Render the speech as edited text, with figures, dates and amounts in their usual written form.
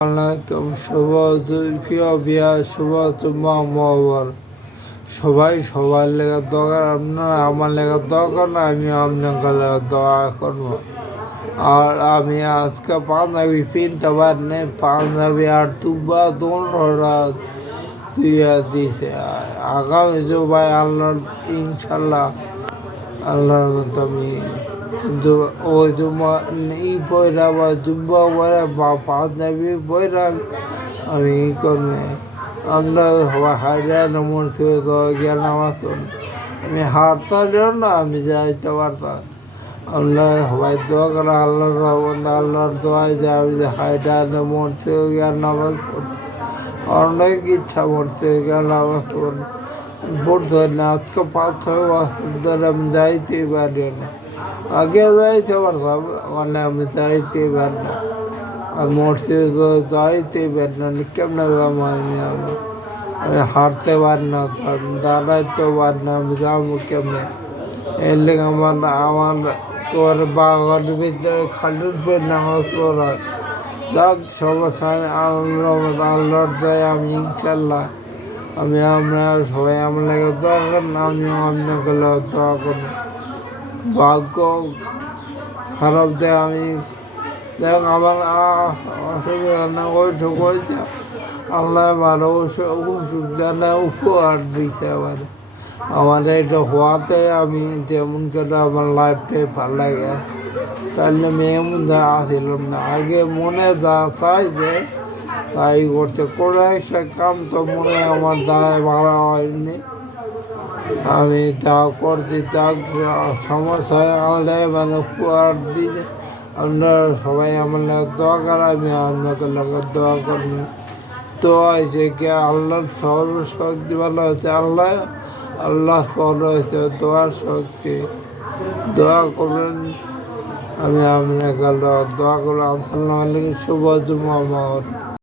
আলাইকুম শুভ প্রিয় বিয়া শুভ জুম্মা মোবারক। সবাই সবার লেগে দোয়া, আপনারা আমার লেগে দোয়া করেন, আমি আপনাকে লেগে দোয়া করবো। আর আমি আজকে পাঞ্জাবি পিনতে পারিনি, পাঞ্জাবি আর তুব্বা দোনোটা তুইয়া দিছে। আগামী জুবাই আল্লাহ ইনশাল্লাহ আল্লাহর মতো আমি ওই জুম্মা ই বইরা বা জুব্বা বইরা বা পাঞ্জাবি বইরা আমি ই করবে। আমরা সবাই হাইরা মন থেকে জ্ঞান আমার আমি হারতালেও না, আমি যাইতে পারতাম। আমরা সবাই দোয়া করে আল্লাহর রহমতে আল্লাহর দোয়ায় যে আমি যে হাইরা মন থেকে জ্ঞান নামাজ পড়তাম। অনেক ইচ্ছা পড়ছে জ্ঞান নামাজ পড়তে পড়তে হয় না। আজকে 5-6 বছর ধরে আমি যাইতেই পারি না। আগে যাইতে পারতাম, মানে আমি যাইতে পারি না। আর মসজিদে যাইতে পারি না, কেমনে যাবো আমি হাঁটতে পারি না, দাঁড়াইতে পারি না, আমি যাবো কেমনে? এর লেগে আমার তোর বাগানের ভিতরে খালুর পেয়ে নামাজ পড়া যাক সমস্যা আল্লাহর দেয়। আমি ইনশাল্লাহ আমরা সবাই আমার লাগে দোয়া করেন, আমিও আপনাকে দোয়া করবো। ভাগ্য খারাপ দেয় আমি দেখ আমার অসুবিধা না, ওইটুকু হয়েছে আল্লাহ ভালো ওষুধ দেয় উপহার দিছে। আমার এটা হওয়াতে আমি যেমন করে আমার লাইফটাই ভালো লাগে। তাহলে আমি এমন যা আসছিলাম না, আগে মনে যা চাই যে তাই করছে। কোনো একটা কাম তো মনে আমার দায় ভাড়া হয়নি, আমি যা করছি তা সমস্যায় আনলে মানে উপহার দিলে আপনারা সবাই আমার লাগে দোয়া করে, আমি আপনাদের লাগে দোয়া করবো। দোয়া হয়েছে কি আল্লাহর সর্বশক্তি ভালো হয়েছে, আল্লাহ ভালো হয়েছে দোয়ার শক্তি। দোয়া করবেন, আমি আপনাকে দোয়া করবো। আসসালামু আলাইকুম, শুভ জুম্মা মোবারক।